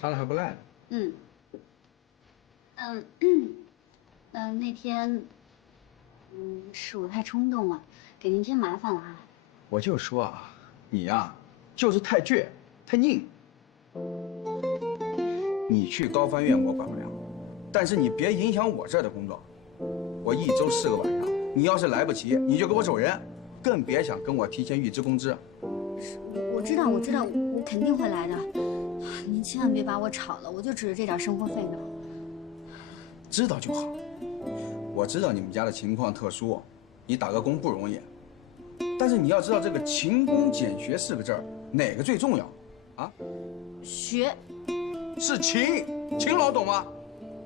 擦的还不赖。那天，是我太冲动了，给您添麻烦了啊。我就说啊，你呀，就是太倔，太拧。你去高翻院我管不了，但是你别影响我这儿的工作。我1周4个晚上，你要是来不及，你就给我走人，更别想跟我提前预支工资。我知道，我肯定会来的。您千万别把我炒了，我就指着这点生活费呢。知道就好。我知道你们家的情况特殊，你打个工不容易，但是你要知道这个勤工俭学4个字儿，哪个最重要？啊？学。是勤劳，懂吗？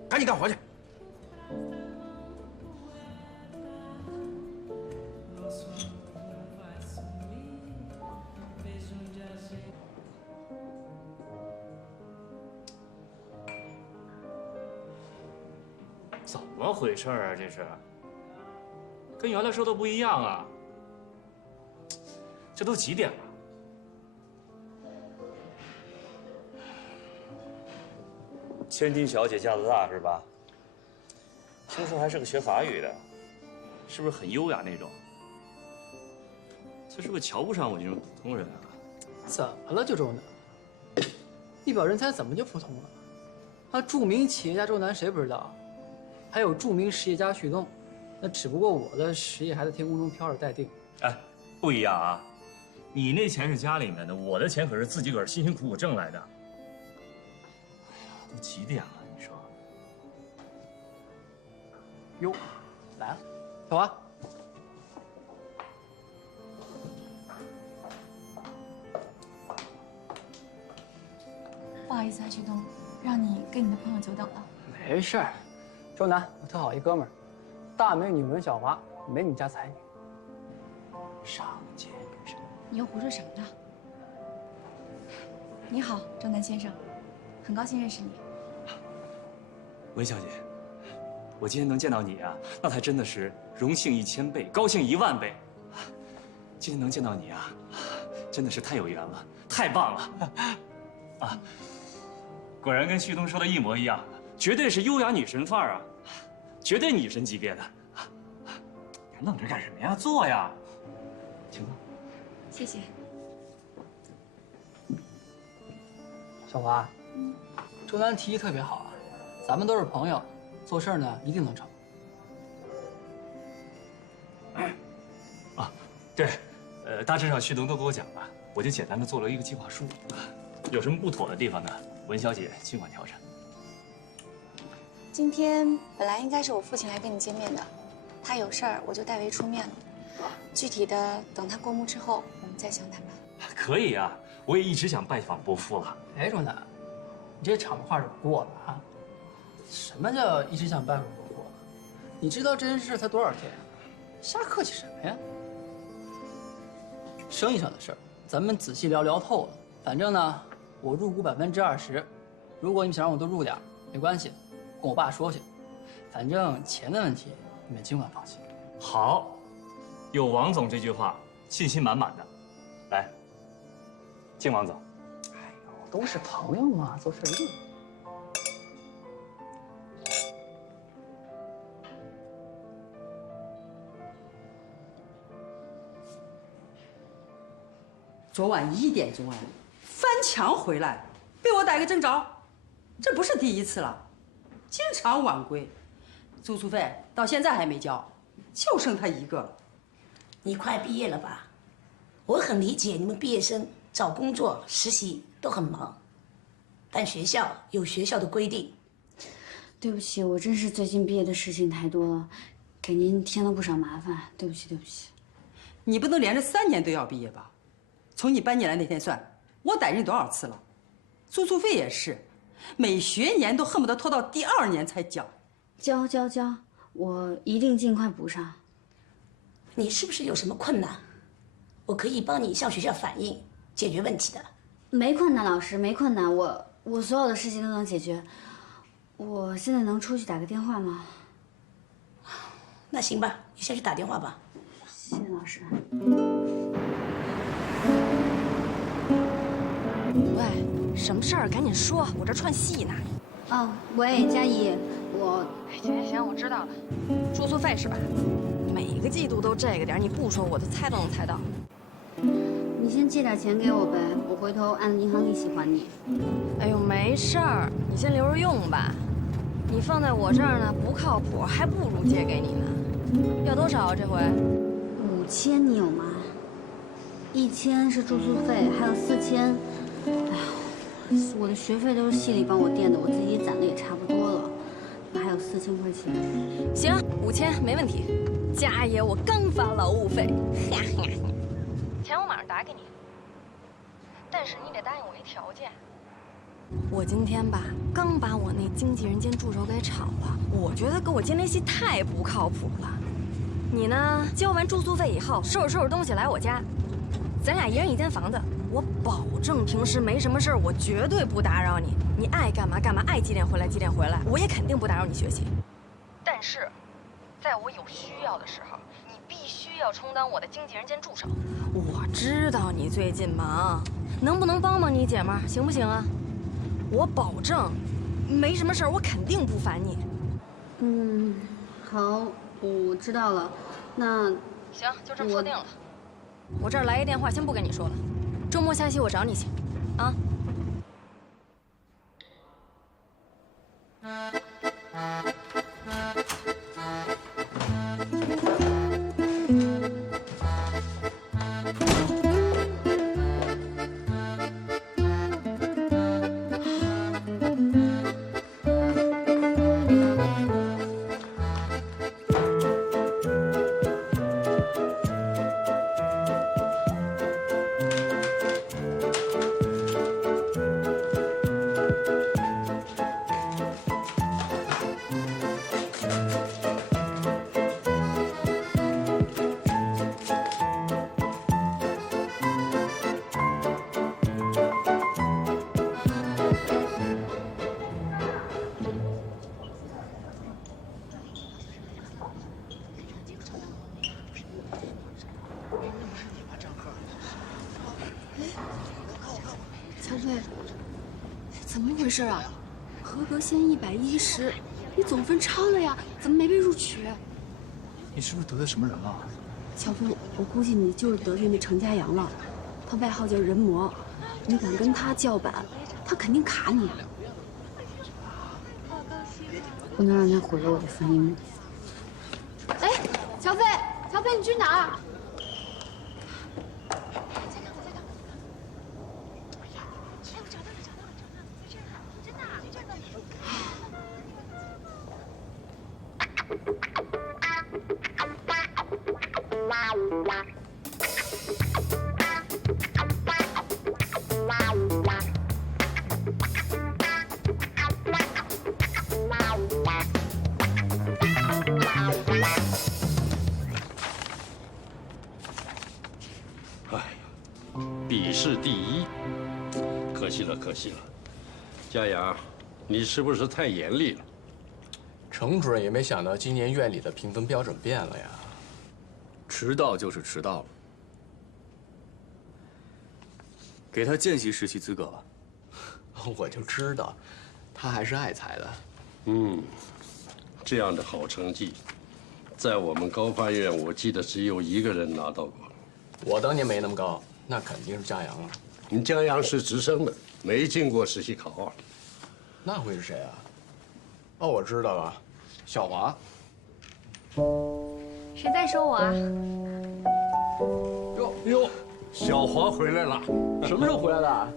赶紧干活去。怎么回事啊？这是跟原来说的不一样啊！这都几点了？千金小姐架子大是吧？听说还是个学法语的，是不是很优雅那种？这是不是瞧不上我这种普通人啊？怎么了，就周南？一表人才怎么就普通了？那著名企业家周南谁不知道？还有著名实业家旭东，那只不过我的实业还在天空中飘着待定。哎，不一样啊！你那钱是家里面的，我的钱可是自己个儿辛辛苦苦挣来的。哎呀，都几点了？你说？哟，来了，小华。不好意思啊，旭东，让你跟你的朋友久等了。没事儿，周南，我特好一哥们儿，大美女文小华，美女加才女，上届女神。你又胡说什么呢？你好，周南先生，很高兴认识你。文小姐，我今天能见到你啊，那才真的是荣幸1000倍，高兴10000倍。今天能见到你啊，真的是太有缘了，太棒了！啊，果然跟旭东说的一模一样，绝对是优雅女神范儿啊，绝对女神级别的。你还愣着干什么呀？坐呀，请坐。谢谢。小华，周南提议特别好啊，咱们都是朋友，做事呢一定能成。啊，对，大致上旭东都给我讲了，我就简单的做了一个计划书，有什么不妥的地方呢？文小姐尽管调整。今天本来应该是我父亲来跟你见面的，他有事儿，我就代为出面了。具体的等他过目之后，我们再详谈吧。可以啊，我也一直想拜访伯父了。哎，周南，你这场面话就过了啊！什么叫一直想拜访伯父？你知道这件事才多少天啊？瞎客气什么呀？生意上的事儿，咱们仔细聊聊透了。反正呢，我入股20%，如果你想让我多入点，没关系，跟我爸说去。反正钱的问题，你们尽管放心。好，有王总这句话，信心满满的。来，敬王总。哎呦，都是朋友嘛，做事一定。昨晚1点钟哎，翻墙回来，被我逮个正着，这不是第一次了，经常晚归，住宿费到现在还没交，就剩他一个了。你快毕业了吧？我很理解你们毕业生找工作、实习都很忙，但学校有学校的规定。对不起，我真是最近毕业的事情太多了，给您添了不少麻烦，对不起，对不起。你不能连着3年都要毕业吧？从你搬进来那天算，我逮你多少次了？住宿费也是，每学年都恨不得拖到第2年才交。交，我一定尽快补上。你是不是有什么困难？我可以帮你向学校反映，解决问题的。没困难，老师，没困难，我所有的事情都能解决。我现在能出去打个电话吗？那行吧，你先去打电话吧。谢谢老师。喂。什么事儿？赶紧说，我这串戏呢。哦，喂，佳怡，行，我知道了。住宿费是吧？每个季度都这个点儿，你不说我都猜到。你先借点钱给我呗，我回头按银行利息还你。哎呦，没事儿，你先留着用吧。你放在我这儿呢不靠谱，还不如借给你呢。要多少啊这回？5000你有吗？1000是住宿费，还有4000。哎呀，我的学费都是系里帮我垫的，我自己攒的也差不多了，还有4000块钱。行，5000没问题。家爷，我刚发劳务费，钱我马上打给你。但是你得答应我一条件。我今天吧，刚把我那经纪人兼助手给炒了，我觉得跟我接那戏太不靠谱了。你呢，交完住宿费以后，收拾东西来我家，咱俩一人一间房子，我保证平时没什么事儿，我绝对不打扰你。你爱干嘛干嘛，爱几点回来几点回来，我也肯定不打扰你学习。但是，在我有需要的时候，你必须要充当我的经纪人兼助手。我知道你最近忙，能不能帮帮你姐们儿，行不行啊？我保证，没什么事儿，我肯定不烦你。好，我知道了。那行，就这么说定了。我这儿来一电话，先不跟你说了，周末下期我找你去，啊。小飞，怎么回事啊？合格线110，你总分超了呀，怎么没被录取？你是不是得罪什么人了？小飞，我估计你就是得罪那程家阳了，他外号叫人魔，你敢跟他叫板，他肯定卡你。不能让他毁了我的分音。哎，乔飞，乔飞，你去哪儿？笔试第1，可惜了，可惜了。佳阳，你是不是太严厉了？程主任也没想到今年院里的评分标准变了呀。迟到就是迟到了，给他见习实习资格吧。我就知道，他还是爱才的。这样的好成绩，在我们高发院，我记得只有1个人拿到过。我当年没那么高。那肯定是佳阳了。你佳阳是直升的，没进过实习考啊。那会是谁啊？哦，我知道了，小华。谁在说我啊？哟，小华回来了。什么时候回来的？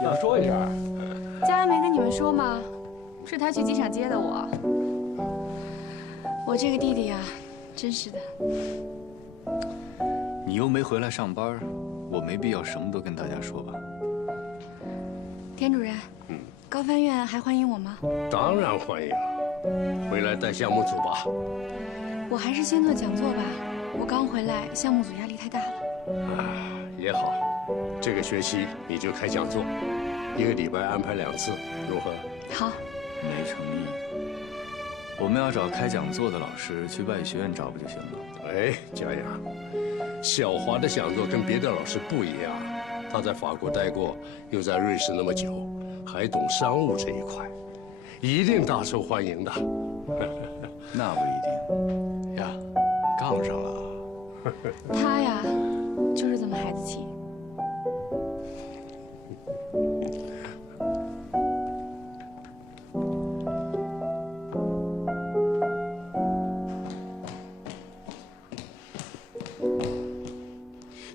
也不说一声。佳阳没跟你们说吗？是他去机场接的我。我这个弟弟呀，真是的。你又没回来上班。我没必要什么都跟大家说吧。田主任，高翻院还欢迎我吗？当然欢迎，回来带项目组吧。我还是先做讲座吧，我刚回来，项目组压力太大了。也好，这个学期你就开讲座，1个礼拜安排2次，如何？好。没诚意。我们要找开讲座的老师，去外语学院找不就行了？哎，佳阳。小华的讲座跟别的老师不一样，他在法国待过，又在瑞士那么久，还懂商务这一块，一定大受欢迎的。那不一定呀，杠上了。他呀，就是这么孩子气。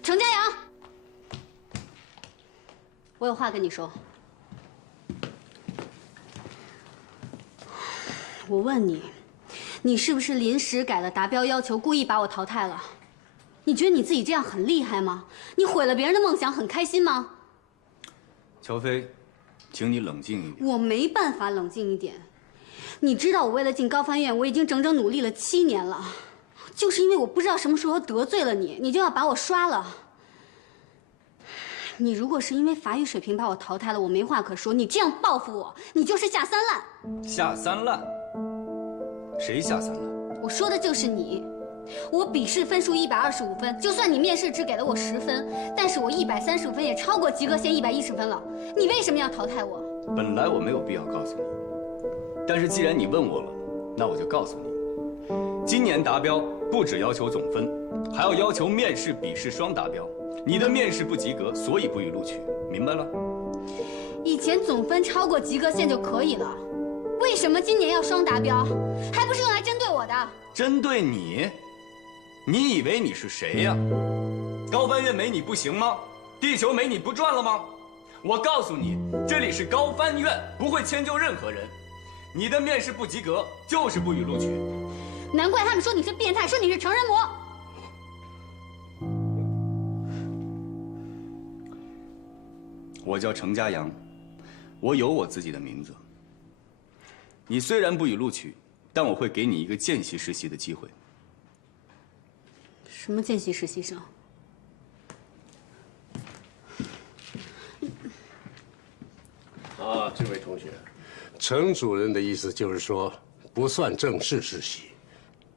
程家阳，我有话跟你说。我问你，你是不是临时改了达标要求，故意把我淘汰了？你觉得你自己这样很厉害吗？你毁了别人的梦想，很开心吗？乔飞，请你冷静一点。我没办法冷静一点。你知道我为了进高翻院，我已经整整努力了7年了，就是因为我不知道什么时候得罪了你，你就要把我刷了。你如果是因为法语水平把我淘汰了，我没话可说。你这样报复我，你就是下三滥。下三滥？谁下三滥？我说的就是你。我笔试分数125分，就算你面试只给了我10分，但是我135分也超过及格线110分了。你为什么要淘汰我？本来我没有必要告诉你，但是既然你问我了，那我就告诉你，今年达标不只要求总分，还要求面试、笔试双达标。你的面试不及格，所以不予录取，明白了？以前总分超过及格线就可以了，为什么今年要双达标？还不是用来针对我的？针对你？你以为你是谁呀？高翻院没你不行吗？地球没你不转了吗？我告诉你，这里是高翻院，不会迁就任何人。你的面试不及格，就是不予录取。难怪他们说你是变态，说你是成人魔。我叫程家阳，我有我自己的名字。你虽然不予录取，但我会给你一个见习实习的机会。什么见习实习生？啊，这位同学，程主任的意思就是说，不算正式实习，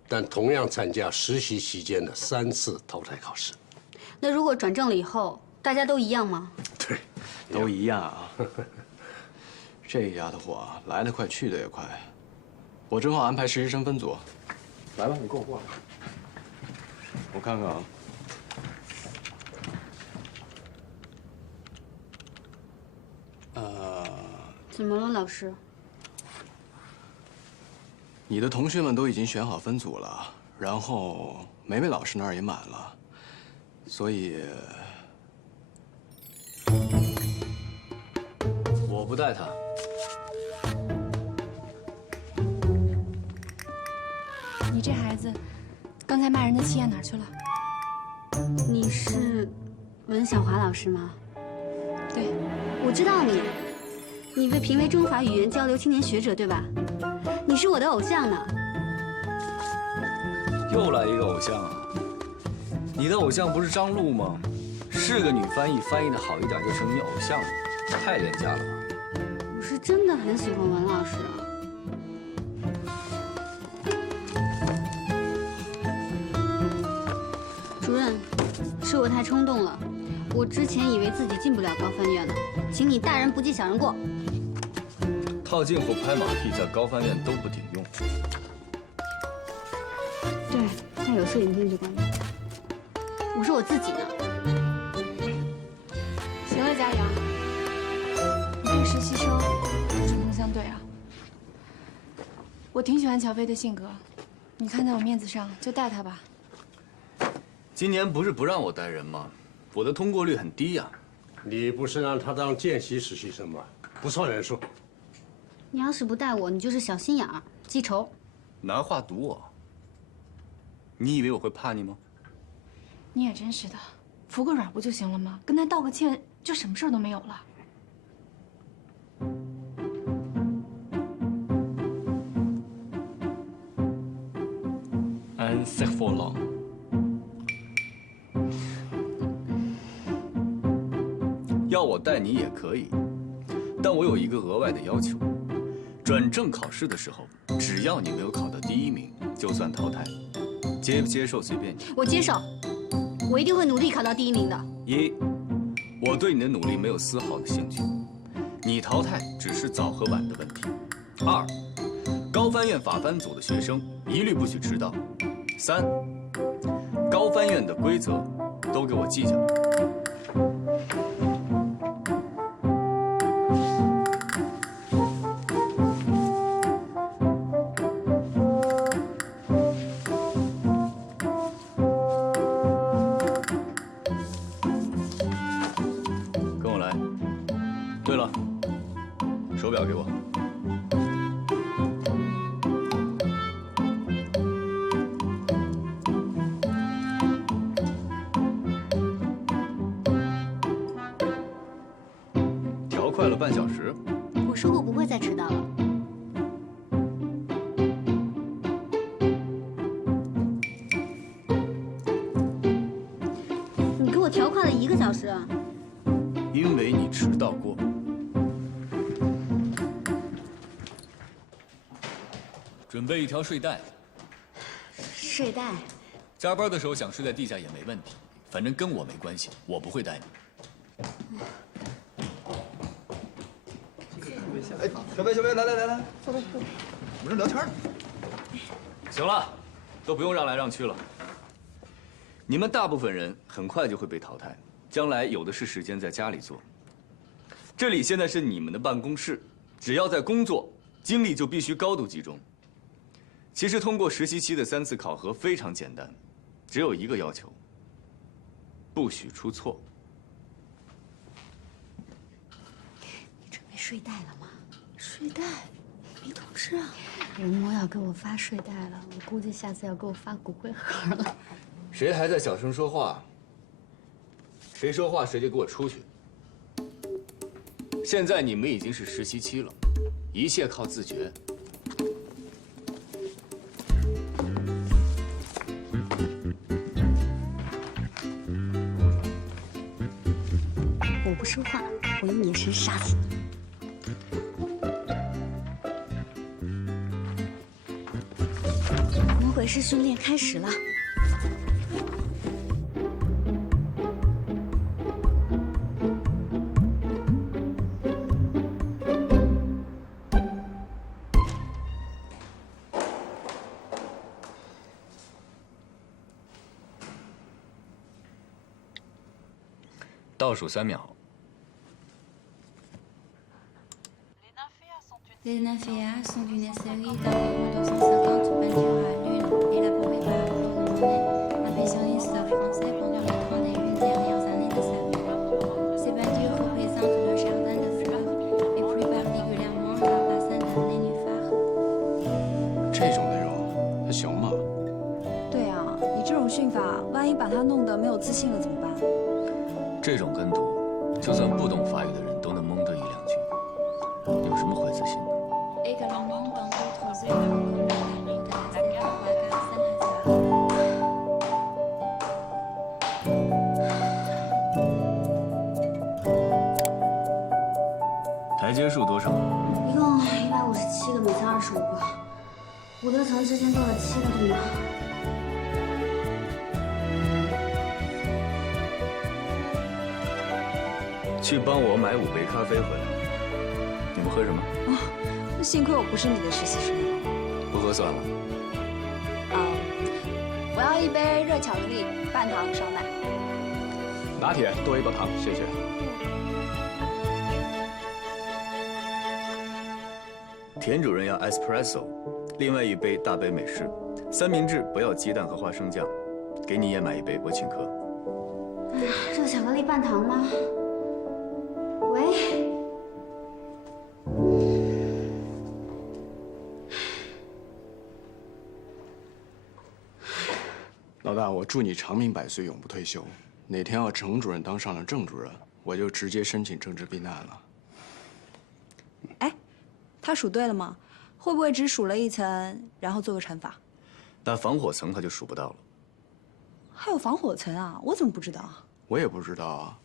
但同样参加实习期间的3次淘汰考试。那如果转正了以后，大家都一样吗？对，都一样啊。这丫头伙来得快，去得也快。我正好安排实习生分组。来吧，你跟我过来。我看看啊。怎么了，老师？你的同学们都已经选好分组了，然后梅梅老师那儿也满了，所以我不带他。你这孩子，刚才骂人的气焰哪儿去了？你是文小华老师吗？对，我知道你，你被评为中法语言交流青年学者，对吧？你是我的偶像呢。又来一个偶像啊！你的偶像不是张璐吗？是个女翻译，翻译的好一点就成你偶像了，太廉价了吧？我是真的很喜欢文老师啊。主任，是我太冲动了，我之前以为自己进不了高翻院呢，请你大人不计小人过。套近乎拍马屁在高翻院都不顶用。对，但有摄影镜就管用。我说我自己呢。行了，佳阳，你这个实习生针锋相对啊。我挺喜欢乔飞的性格，你看在我面子上就带他吧。今年不是不让我带人吗？我的通过率很低呀。你不是让他当见习实习生吗？不算人数。你要是不带我，你就是小心眼儿、记仇。拿话堵我？你以为我会怕你吗？你也真是的，服个软不就行了吗？跟他道个歉，就什么事儿都没有了。安塞佛朗。要我带你也可以，但我有一个额外的要求：转正考试的时候，只要你没有考到第1名，就算淘汰。接不接受随便你。我接受，我一定会努力考到第1名的。1，我对你的努力没有丝毫的兴趣。你淘汰只是早和晚的问题。2，高翻院法番组的学生一律不许迟到。3，高翻院的规则都给我记下来。跟我来。对了，手表给我。调快了半小时。我说过不会再迟到了。你给我调快了1个小时。因为你迟到过。准备一条睡袋。睡袋。加班的时候想睡在地下也没问题，反正跟我没关系，我不会带你。哎，小贝，来，坐，我们这聊天呢。行了，都不用让来让去了。你们大部分人很快就会被淘汰，将来有的是时间在家里做。这里现在是你们的办公室，只要在工作，精力就必须高度集中。其实通过实习期的3次考核非常简单，只有一个要求：不许出错。你准备睡袋了吗？睡袋？你懂事啊？人魔要给我发睡袋了，我估计下次要给我发骨灰盒了。谁还在小声说话？谁说话谁就给我出去。现在你们已经是实习期了，一切靠自觉。我不说话，我用眼神杀死你。魔鬼式训练开始了。倒数3秒。Les nymphéas sont une série d'environ 250 peintures à l'une et la poupée par Claude Monet, impressionniste français pendant les 31 dernières années de sa vie. Ces peintures représentent le jardin de fleurs et plus particulièrement la bassin de nénuphars. 这种内容还行吗？对啊，你这种训法，万一把他弄得没有自信了怎么办？这种跟读，就算不懂法语的人都能蒙得1、2句，有什么坏自信的？ Également dans d'autres œuvres comme la Ligne de la Terre ou la Gare Saint-Lazare. 台阶数多少？一共157个，每层25个。伍德成之前做了7个，对吗？去帮我买5杯咖啡回来。你们喝什么？那幸亏我不是你的实习生。不喝算了。我要1杯热巧克力，半糖少奶。拿铁多1包糖，谢谢。田主任要 espresso， 另外1杯大杯美式，三明治不要鸡蛋和花生酱，给你也买1杯，我请客。热巧克力半糖吗？喂。 老大，我祝你长命百岁，永不退休。哪天要程主任当上了郑主任，我就直接申请政治避难了。哎，他数对了吗？会不会只数了1层，然后做个乘法？但防火层他就数不到了。还有防火层啊？我怎么不知道啊？我也不知道啊，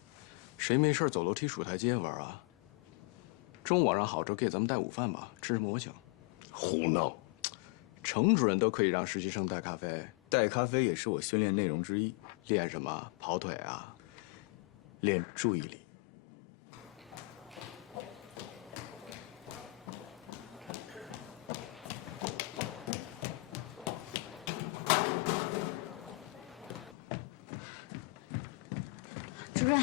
谁没事走楼梯数台阶玩啊？中午晚上好，周给咱们带午饭吧，吃什么我请。胡闹！程主任都可以让实习生带咖啡。 带咖啡也是我训练内容之一。练什么？跑腿啊？练注意力。主任，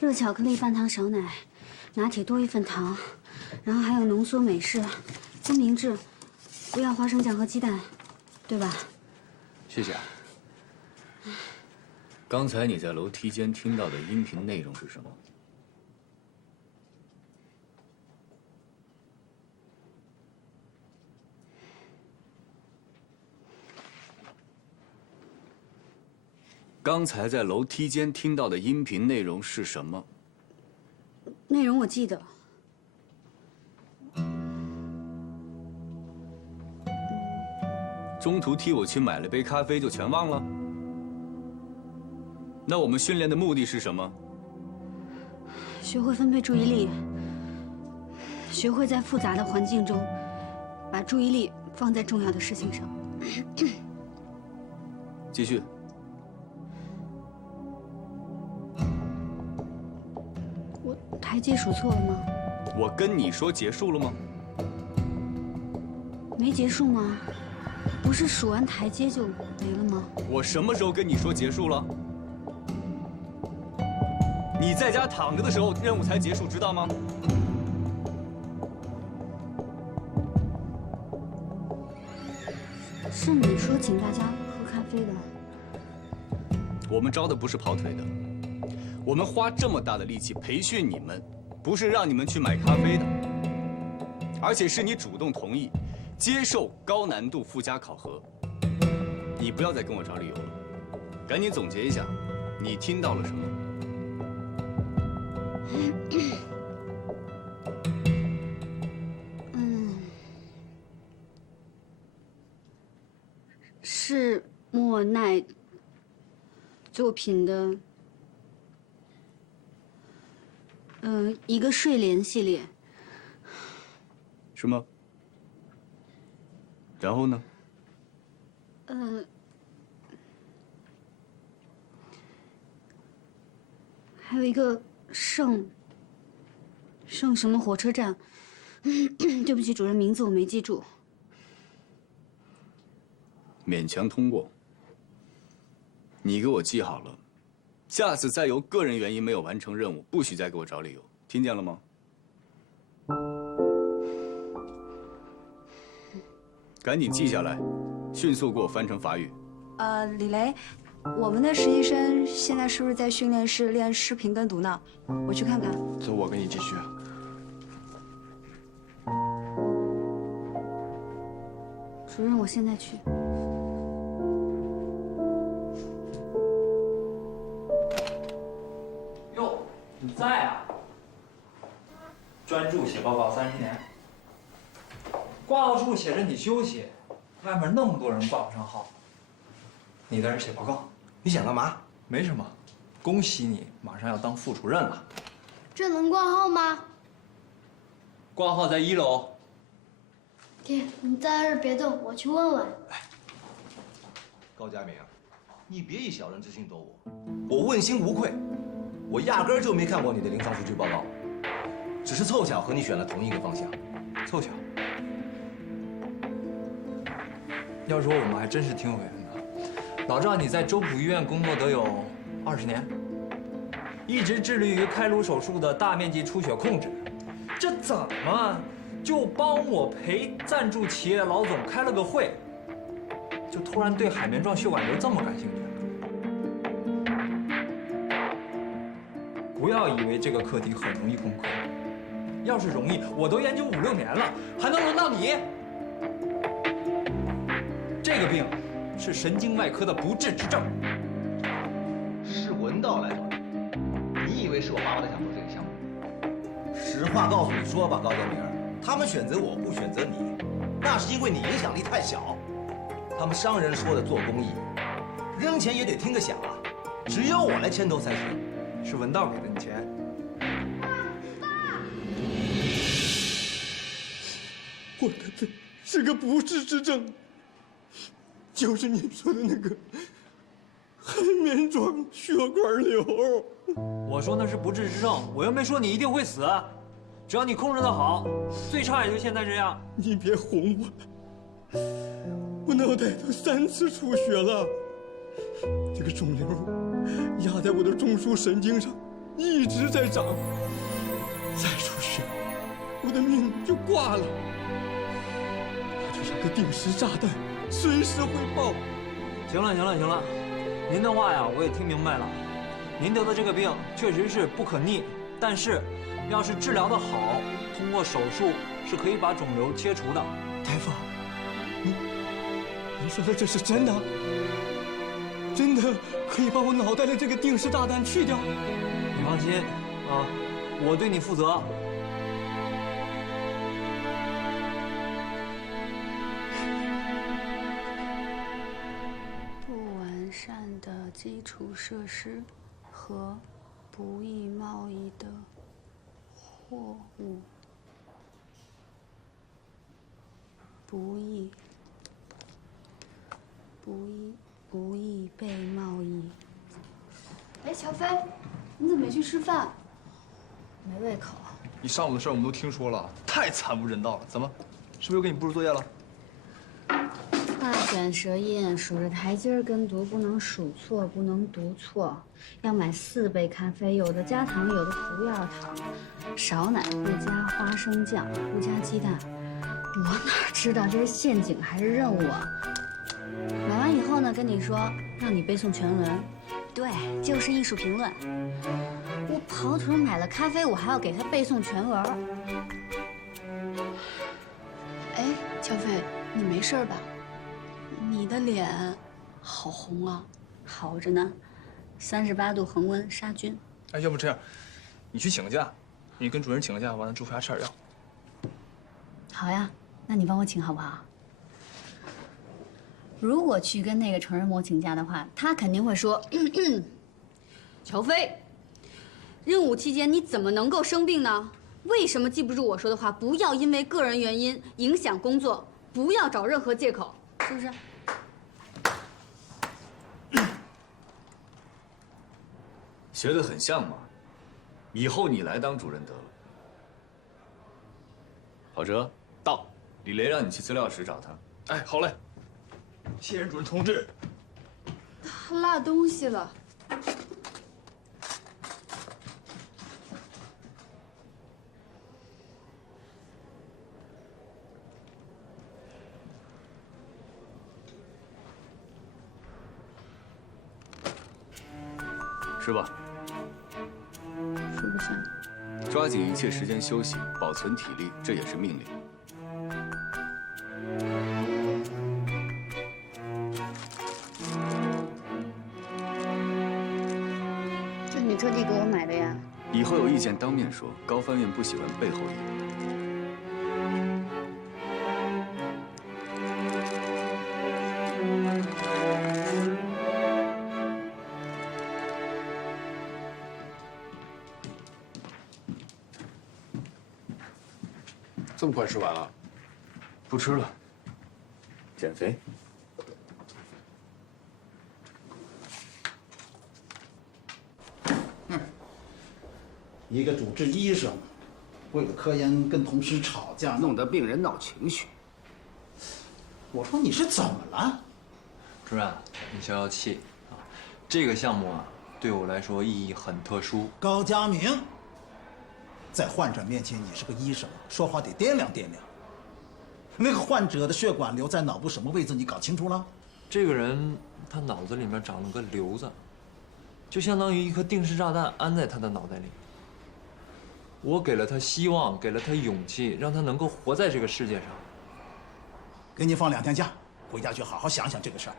热巧克力半糖少奶，拿铁多1份糖，然后还有浓缩美式，三明治，不要花生酱和鸡蛋，对吧？谢谢。刚才你在楼梯间听到的音频内容是什么？刚才在楼梯间听到的音频内容是什么？内容我记得。中途替我去买了杯咖啡就全忘了？那我们训练的目的是什么？学会分配注意力，学会在复杂的环境中，把注意力放在重要的事情上。继续。我台阶数错了吗？我跟你说结束了吗？没结束吗？不是数完台阶就没了吗？我什么时候跟你说结束了？你在家躺着的时候，任务才结束，知道吗？是你说请大家喝咖啡的。我们招的不是跑腿的，我们花这么大的力气培训你们，不是让你们去买咖啡的，而且是你主动同意接受高难度附加考核。你不要再跟我找理由了，赶紧总结一下，你听到了什么？是莫奈作品的，一个睡莲系列。什么？然后呢？还有一个圣什么火车站，对不起，主任，名字我没记住。勉强通过。你给我记好了，下次再由个人原因没有完成任务，不许再给我找理由，听见了吗？赶紧记下来，迅速给我翻成法语。李雷，我们的实习生现在是不是在训练室练视频跟读呢？我去看看。走，我跟你继续。主任，我现在去。哟，你在啊？专注写报告30年。挂号处写着你休息，外面那么多人挂不上号，你在这写报告，你想干嘛？没什么，恭喜你马上要当副主任了。这能挂号吗？挂号在1楼。爹，你在这儿别动，我去问问。高佳明，你别以小人之心夺我，我问心无愧，我压根儿就没看过你的临床数据报告，只是凑巧和你选了同一个方向。凑巧。要说我们还真是挺有缘的。老赵，你在周浦医院工作得有20年，一直致力于开颅手术的大面积出血控制，这怎么就帮我陪赞助企业老总开了个会，就突然对海绵状血管瘤这么感兴趣？不要以为这个课题很容易攻克，要是容易，我都研究5、6年了，还能轮到你？这个病是神经外科的不治之症。是文道来找你，你以为是我巴不得想做这个项目？实话告诉你说吧，高建明，他们选择我不选择你，那是因为你影响力太小。他们商人说的做公益，扔钱也得听个响啊，只有我来牵头才行。是文道给的你钱。我的病是个不治之症。就是你说的那个海绵状血管瘤。我说那是不治之症，我又没说你一定会死，只要你控制得好，最差也就现在这样。你别哄我，我脑袋都3次出血了，这个肿瘤压在我的中枢神经上，一直在长。再出血，我的命就挂了。它就像个定时炸弹，随时会爆。行了，您的话呀，我也听明白了。您得的这个病确实是不可逆，但是要是治疗的好，通过手术是可以把肿瘤切除的。大夫，您说的这是真的？真的可以把我脑袋的这个定时炸弹去掉？你放心啊，我对你负责。不完善的基础设施和不易贸易的货物，不易被贸易。哎，乔飞，你怎么没去吃饭？没胃口。你上午的事我们都听说了，太惨无人道了。怎么，是不是又给你布置作业了？画卷舌音，数着台阶跟读，不能数错，不能读错。要买4杯咖啡，有的加糖，有的不要糖。少奶不加花生酱，不加鸡蛋。我哪知道这是陷阱还是任务啊？买完以后呢，跟你说让你背诵全文。对，就是艺术评论。我跑腿买了咖啡，我还要给他背诵全文。哎，乔飞，你没事吧？你的脸好红啊！好着呢，38度恒温杀菌。哎，要不这样，你去请个假，你跟主任请个假，完了祝福下吃点药。好呀，那你帮我请好不好？如果去跟那个成人模请假的话，他肯定会说：“乔飞，任务期间你怎么能够生病呢？为什么记不住我说的话？不要因为个人原因影响工作，不要找任何借口，是不是？”学得很像嘛，以后你来当主任得了。郝哲到，李雷让你去资料室找他。哎，好嘞。谢谢主任同志。他落东西了。吃吧。吃不下。抓紧一切时间休息，保存体力，这也是命令。这你特地给我买的呀？以后有意见当面说，高翻院不喜欢背后议论。这么快吃完了？不吃了，减肥。一个主治医生，为了科研跟同事吵架，弄得病人闹情绪。我说你是怎么了？主任，你消消气啊！这个项目啊，对我来说意义很特殊。高佳明，在患者面前你是个医生，说话得掂量掂量。那个患者的血管瘤在脑部什么位置，你搞清楚了？这个人他脑子里面长了个瘤子，就相当于一颗定时炸弹安在他的脑袋里。我给了他希望，给了他勇气，让他能够活在这个世界上。给你放2天假，回家去好好想想这个事儿。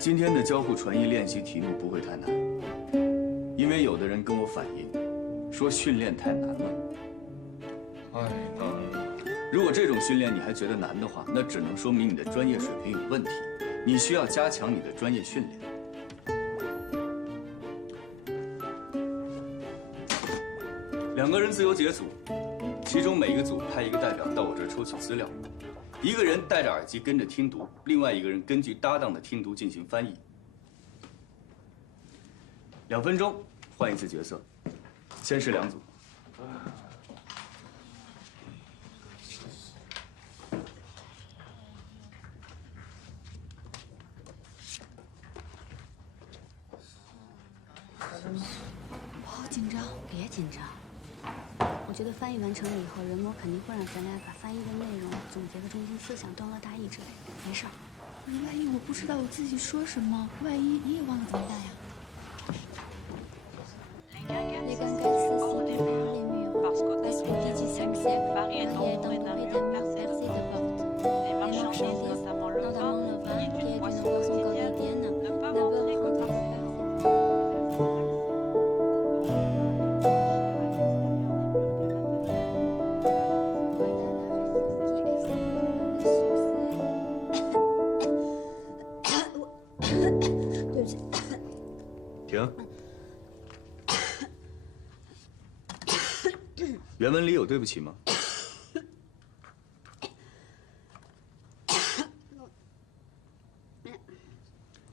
今天的交互传译练习题目不会太难，因为有的人跟我反映，说训练太难了。哎，如果这种训练你还觉得难的话，那只能说明你的专业水平有问题，你需要加强你的专业训练。2个人自由解组，其中每一个组派一个代表到我这儿抽取资料，一个人戴着耳机跟着听读，另外一个人根据搭档的听读进行翻译。2分钟换一次角色，先是2组。我好紧张。别紧张。我觉得翻译完成了以后，人魔肯定会让咱俩把翻译的内容、总结的中心思想端到大意之类的。没事儿。万一我不知道我自己说什么，万一你也忘了怎么办呀Les gangas s'assient derrière les murs. Parce qu'au XVIIe siècle, Paris est entouré d'un mur percé de portes. Les marchandises, notamment le vin, qui est une boisson quotidienne, ne peuvent entrer que par ces停。原文里有对不起吗？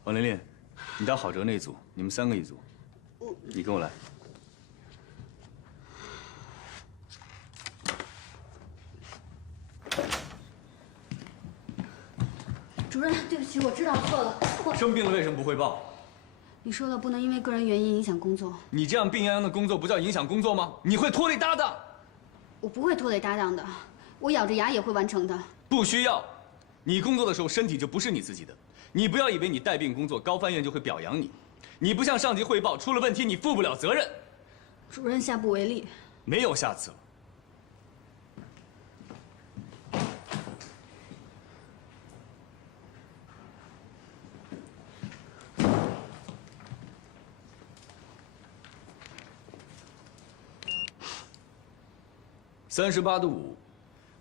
王琳琳，你到郝哲那组，你们3个一组。你跟我来。主任，对不起，我知道错了。生病了为什么不汇报？你说了不能因为个人原因影响工作。你这样病殃殃的工作不叫影响工作吗？你会拖累搭档。我不会拖累搭档的，我咬着牙也会完成的。不需要，你工作的时候身体就不是你自己的。你不要以为你带病工作，高翻院就会表扬你。你不向上级汇报，出了问题你负不了责任。主任下不为例。没有下次了。38度5，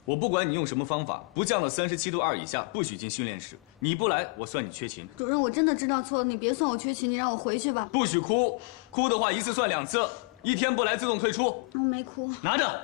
我不管你用什么方法，不降到37度2以下，不许进训练室。你不来，我算你缺勤。主任，我真的知道错了，你别算我缺勤，你让我回去吧。不许哭，哭的话一次算2次，1天不来自动退出。我没哭。拿着。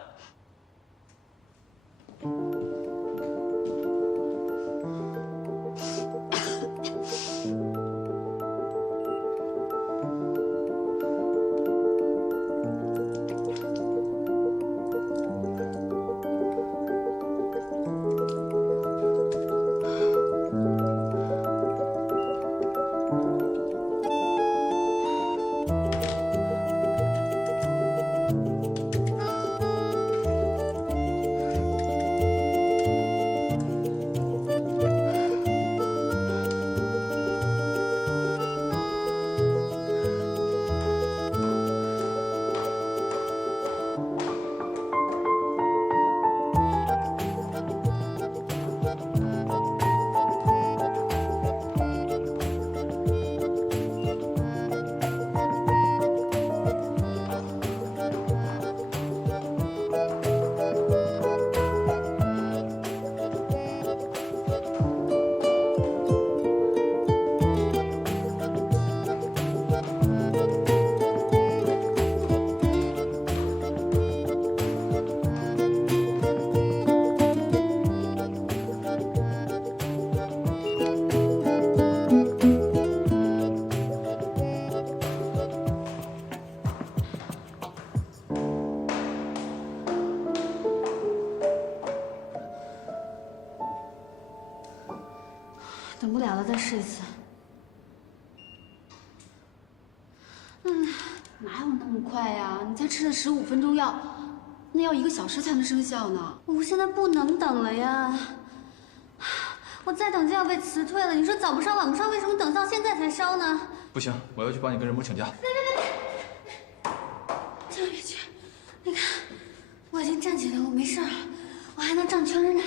等不了了，再试一次。哪有那么快呀？你才吃了15分钟药，那要1个小时才能生效呢。我现在不能等了呀！我再等就要被辞退了。你说早不烧晚不烧，为什么等到现在才烧呢？不行，我要去帮你跟人魔请假。别！千万别去！你看，我已经站起来，我没事了，我还能转圈呢。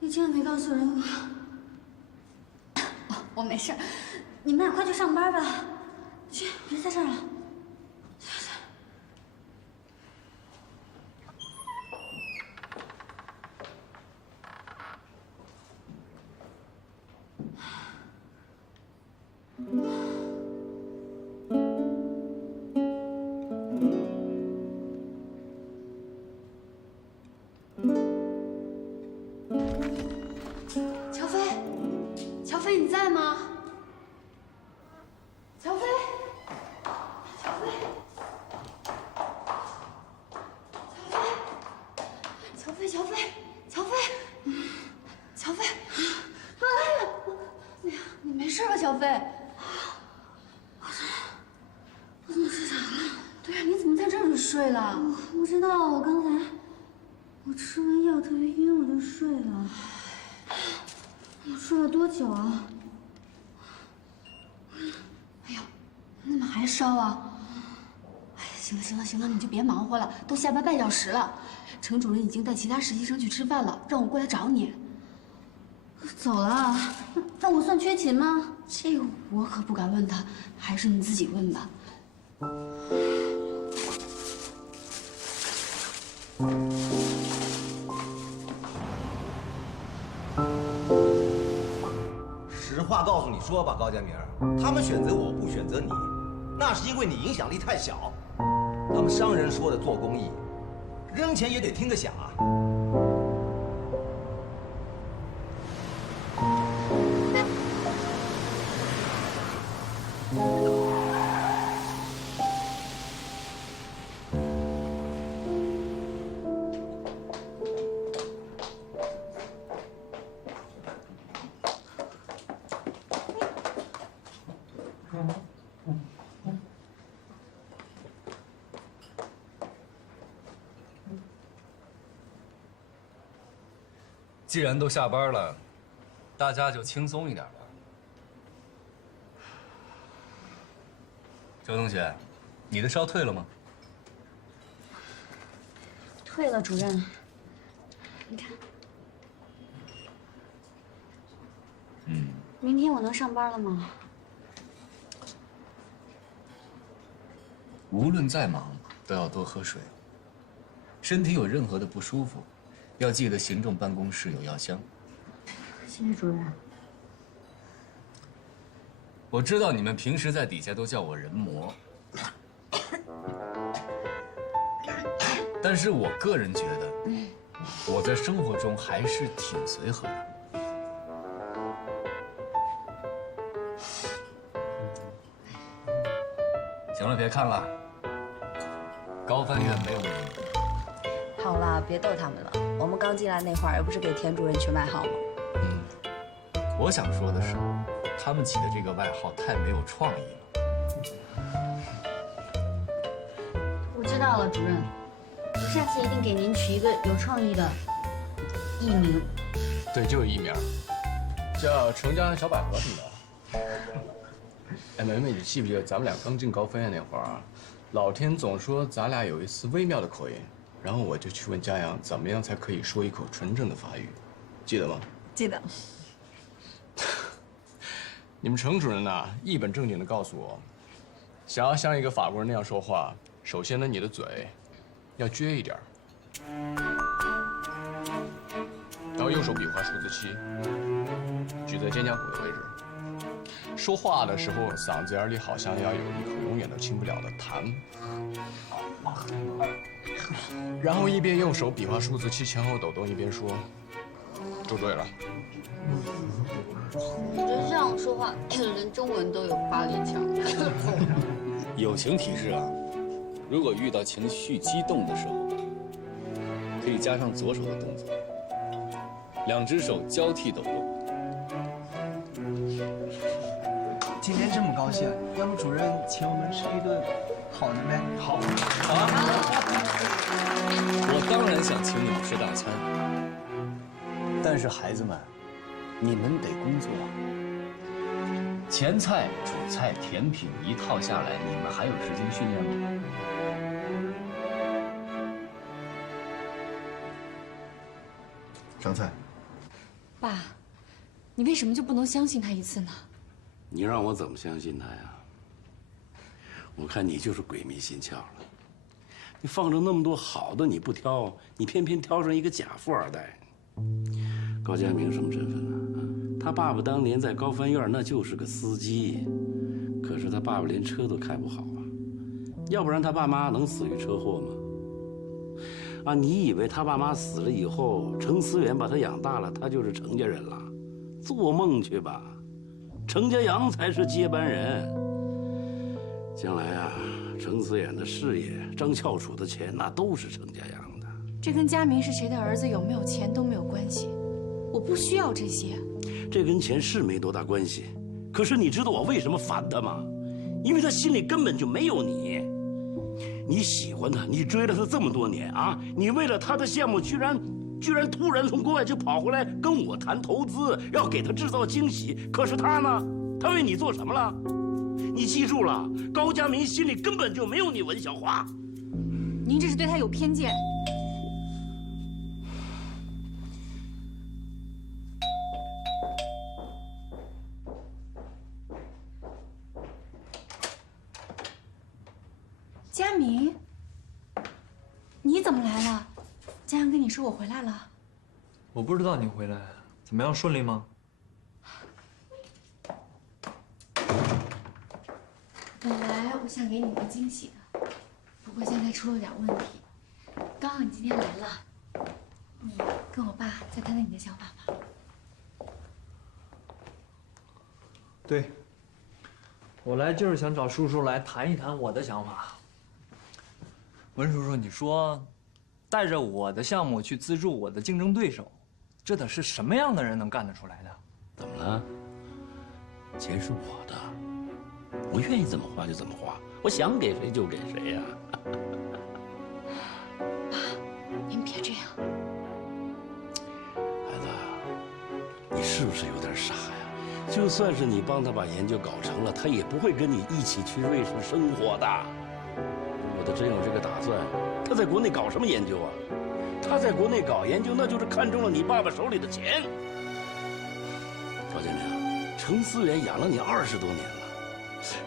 你千万别告诉人魔。我没事，你们俩快去上班吧，去，别在这儿了。乔飞，乔飞，乔飞，乔飞，乔飞，乔飞，哎呀，你没事吧，乔飞？我怎么睡着了？对呀，你怎么在这里睡了？我不知道，我刚才我吃完药特别晕，我就睡了。我睡了多久啊？哎呦，你怎么还烧啊？哎呀，行了行了行了，你就别忙活了，都下班半小时了。程主任已经带其他实习生去吃饭了，让我过来找你。走了？那我算缺勤吗？这个我可不敢问他，还是你自己问吧。实话告诉你说吧，高建明，他们选择我不选择你，那是因为你影响力太小。他们商人说的做公益，扔钱也得听个响啊。既然都下班了，大家就轻松一点吧。周同学，你的烧退了吗？退了，主任。你看，明天我能上班了吗？无论再忙，都要多喝水。身体有任何的不舒服，要记得行政办公室有药箱。谢谢主任。我知道你们平时在底下都叫我人魔，但是我个人觉得，我在生活中还是挺随和的。行了，别看了，高帆院没有你。好了，别逗他们了。我们刚进来那会儿，又不是给田主任取外号吗？我想说的是，他们起的这个外号太没有创意了。我知道了，主任，我下次一定给您取一个有创意的艺名。对，就有艺名，叫程家小百合什么的。哎，梅梅，你记不记得咱们俩刚进高分院那会儿啊？老天总说咱俩有一丝微妙的口音，然后我就去问嘉阳，怎么样才可以说一口纯正的法语，记得吗？记得。你们程主任呢，一本正经地告诉我，想要像一个法国人那样说话，首先呢，你的嘴要撅一点，然后右手比划数字7，举在肩胛骨的位置。说话的时候，嗓子眼里好像要有一口永远都清不了的痰，然后一边用手比划数字7前后抖动，一边说：“住嘴了。”我觉得这样说话，连中文都有巴黎腔。友情提示啊，如果遇到情绪激动的时候，可以加上左手的动作，2只手交替抖动。今天这么高兴，要不主任请我们吃一顿好的呗？好啊！我当然想请你们吃大餐，但是孩子们，你们得工作。前菜、主菜、甜品一套下来，你们还有时间训练吗？上菜。爸，你为什么就不能相信他一次呢？你让我怎么相信他呀？我看你就是鬼迷心窍了。你放着那么多好的你不挑，你偏偏挑上一个假富二代。高佳明什么身份呢？他爸爸当年在高帆院那就是个司机，可是他爸爸连车都开不好啊，要不然他爸妈能死于车祸吗？啊，你以为他爸妈死了以后，程思远把他养大了，他就是程家人了？做梦去吧！程家阳才是接班人，将来啊，程思远的事业、张翘楚的钱，那都是程家养的。这跟佳明是谁的儿子、有没有钱都没有关系，我不需要这些。这跟钱是没多大关系，可是你知道我为什么烦他吗？因为他心里根本就没有你。你喜欢他，你追了他这么多年啊，你为了他的项目居然突然从国外就跑回来跟我谈投资，要给他制造惊喜。可是他呢？他为你做什么了？你记住了，高佳明心里根本就没有你文小华。您这是对他有偏见。佳明，你怎么来了？佳阳跟你说我回来了。我不知道你回来，怎么样，顺利吗？本来我想给你个惊喜的，不过现在出了点问题。刚好你今天来了，你跟我爸再谈谈你的想法吧。对，我来就是想找叔叔来谈一谈我的想法。文叔叔，你说，带着我的项目去资助我的竞争对手，这得是什么样的人能干得出来的？怎么了？钱是我的，我愿意怎么花就怎么花，我想给谁就给谁呀。爸，您别这样。孩子，你是不是有点傻呀？就算是你帮他把研究搞成了，他也不会跟你一起去瑞士生活的。如果他真有这个打算，他在国内搞什么研究啊？他在国内搞研究，那就是看中了你爸爸手里的钱。赵建明，程思远养了你20多年了，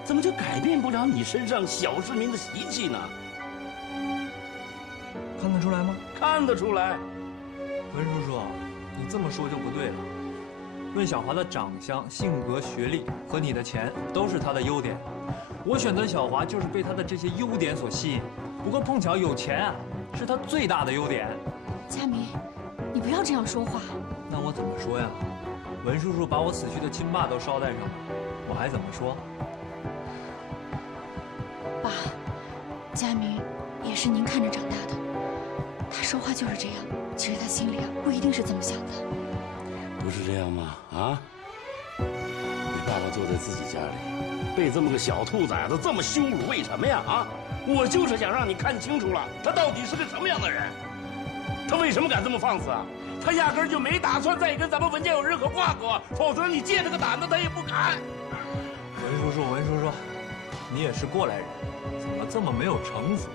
怎么就改变不了你身上小市民的习气呢？看得出来吗？看得出来。文叔叔，你这么说就不对了。温小华的长相、性格、学历和你的钱都是他的优点。我选择小华就是被他的这些优点所吸引。不过碰巧有钱啊，是他最大的优点。佳明，你不要这样说话。那我怎么说呀？文叔叔把我死去的亲爸都捎带上了，我还怎么说？爸，佳明也是您看着长大的，他说话就是这样。其实他心里啊，不一定是这么想的。不是这样吗？啊！你爸爸坐在自己家里，被这么个小兔崽子这么羞辱，为什么呀？啊！我就是想让你看清楚了，他到底是个什么样的人。他为什么敢这么放肆啊？他压根儿就没打算再跟咱们文家有任何瓜葛，否则你借他个胆子，他也不敢。文叔叔，你也是过来人，怎么这么没有城府？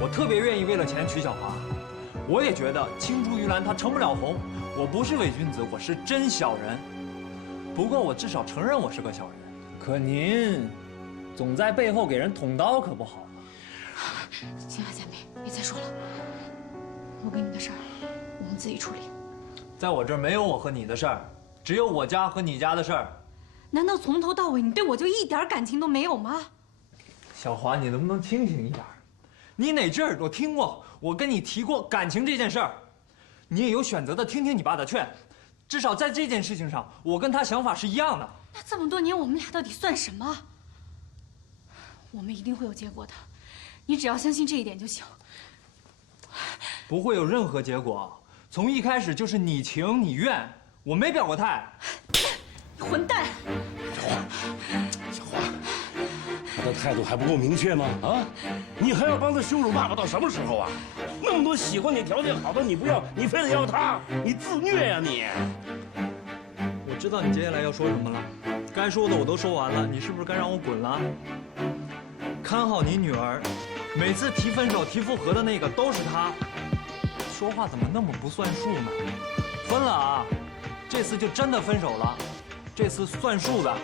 我特别愿意为了钱娶小华，我也觉得青出于蓝他成不了红。我不是伪君子，我是真小人。不过我至少承认我是个小人。可您总在背后给人捅刀，可不好啊。行了，佳明，别再说了。我跟你的事儿，我们自己处理。在我这儿没有我和你的事儿，只有我家和你家的事儿。难道从头到尾你对我就一点感情都没有吗？小华，你能不能清醒一点？你哪只耳朵听过我跟你提过感情这件事儿？你也有选择的听听你爸的劝，至少在这件事情上，我跟他想法是一样的。那这么多年我们俩到底算什么？我们一定会有结果的，你只要相信这一点就行。不会有任何结果，从一开始就是你情你愿，我没表过态。你混蛋！小华，他的态度还不够明确吗？啊，你还要帮他羞辱爸爸到什么时候啊？那么多喜欢你、条件好的你不要，你非得要他，你自虐呀你！我知道你接下来要说什么了，该说的我都说完了，你是不是该让我滚了？看好你女儿，每次提分手、提复合的那个都是她。说话怎么那么不算数呢？分了啊，这次就真的分手了，这次算数的。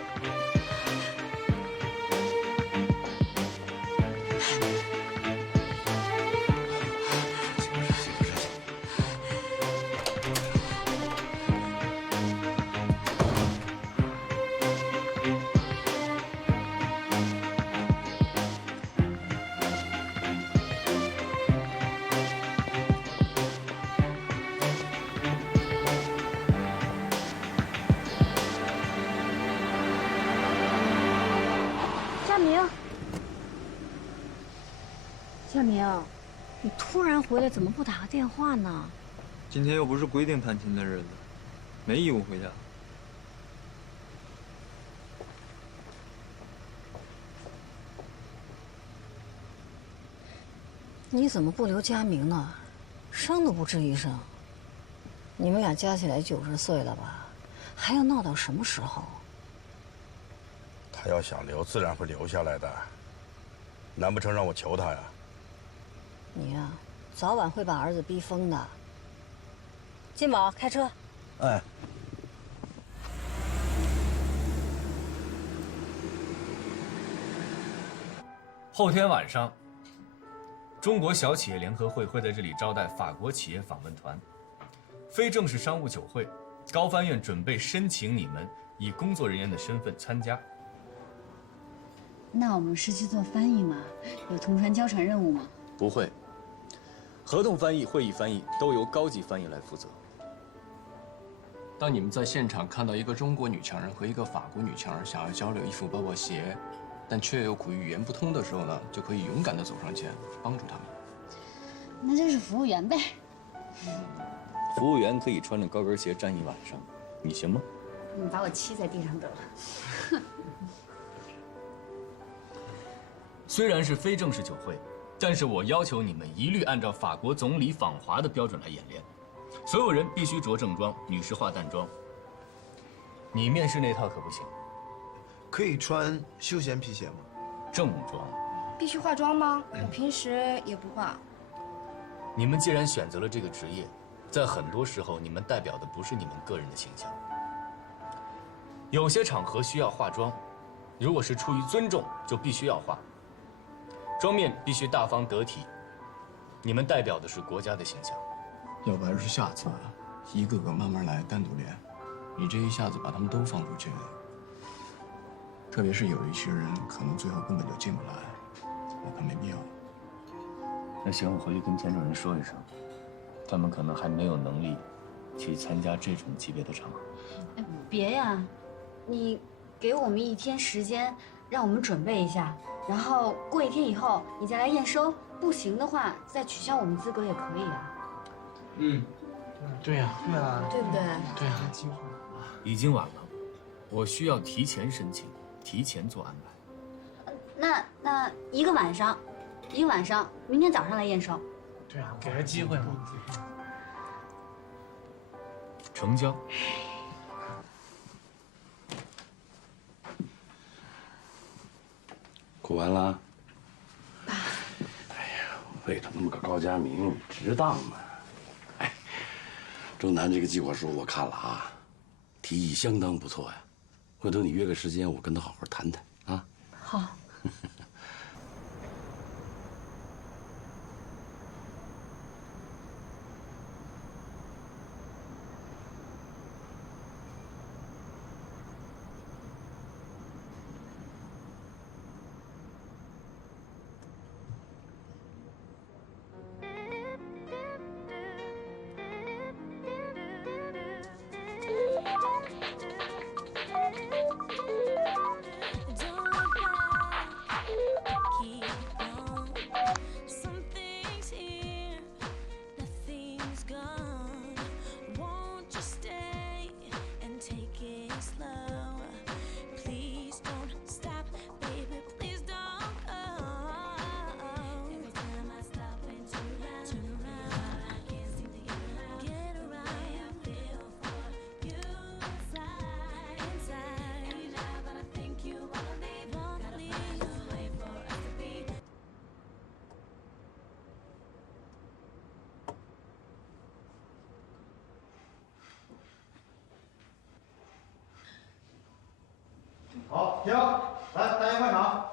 佳明，佳明，你突然回来，怎么不打个电话呢？今天又不是规定探亲的日子，没义务回家。你怎么不留佳明呢？生都不吱一声。你们俩加起来90岁了吧？还要闹到什么时候？他要想留，自然会留下来的。难不成让我求他呀？你呀，早晚会把儿子逼疯的。金宝，开车。哎。后天晚上，中国小企业联合会会在这里招待法国企业访问团，非正式商务酒会。高翻院准备申请你们以工作人员的身份参加。那我们是去做翻译吗？有同传交传任务吗？不会，合同翻译、会议翻译都由高级翻译来负责。当你们在现场看到一个中国女强人和一个法国女强人想要交流衣服，包括鞋，但却又苦于语言不通的时候呢，就可以勇敢地走上前，帮助他们。那就是服务员呗。服务员可以穿着高跟鞋站一晚上，你行吗？你把我骑在地上得了。虽然是非正式酒会，但是我要求你们一律按照法国总理访华的标准来演练，所有人必须着正装，女士化淡妆。你面试那套可不行。可以穿休闲皮鞋吗？正装。必须化妆吗？我平时也不化。你们既然选择了这个职业，在很多时候，你们代表的不是你们个人的形象。有些场合需要化妆，如果是出于尊重，就必须要化。妆面必须大方得体，你们代表的是国家的形象。要不还是下次一个个慢慢来，单独练。你这一下子把他们都放出去，特别是有一些人可能最后根本就进不来，我看没必要。那行，我回去跟田主任说一声，他们可能还没有能力去参加这种级别的场合。哎，别呀，你给我们1天时间，让我们准备一下，然后过1天以后你再来验收，不行的话再取消我们资格也可以啊。嗯，对呀，对啊，对不对？对啊，已经晚了，我需要提前申请，提前做安排。那一个晚上，明天早上来验收。对啊，给个机会嘛。成交。哭完了。爸。哎呀，为了那么个高佳明，值当吗？哎，郑南这个计划书我看了啊，提议相当不错呀。回头你约个时间，我跟他好好谈谈啊。好。好，停！来，大家换场。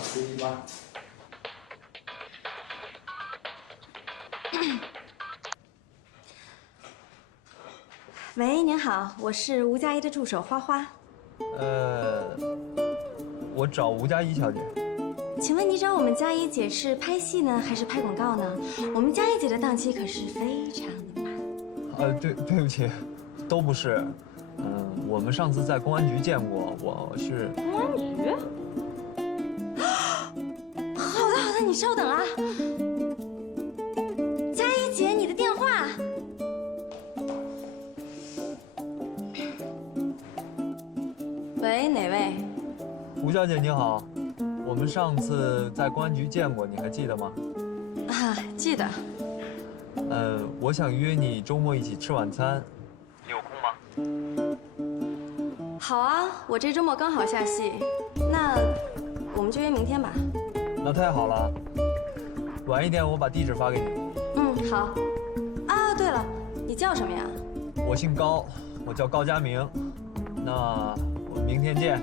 随机班。喂，您好，我是吴佳怡的助手花花。我找吴佳怡小姐。请问你找我们佳怡姐是拍戏呢，还是拍广告呢？我们佳怡姐的档期可是非常的满。对不起，都不是。我们上次在公安局见过，我是公安局。好的好的，你稍等啊。佳怡姐，你的电话。喂，哪位？吴小姐你好，我们上次在公安局见过，你还记得吗？啊，记得。我想约你周末一起吃晚餐，你有空吗？好啊，我这周末刚好下戏，那我们就约明天吧。那太好了，晚一点我把地址发给你。嗯，好。啊，对了，你叫什么呀？我姓高，我叫高佳明。那我们明天见。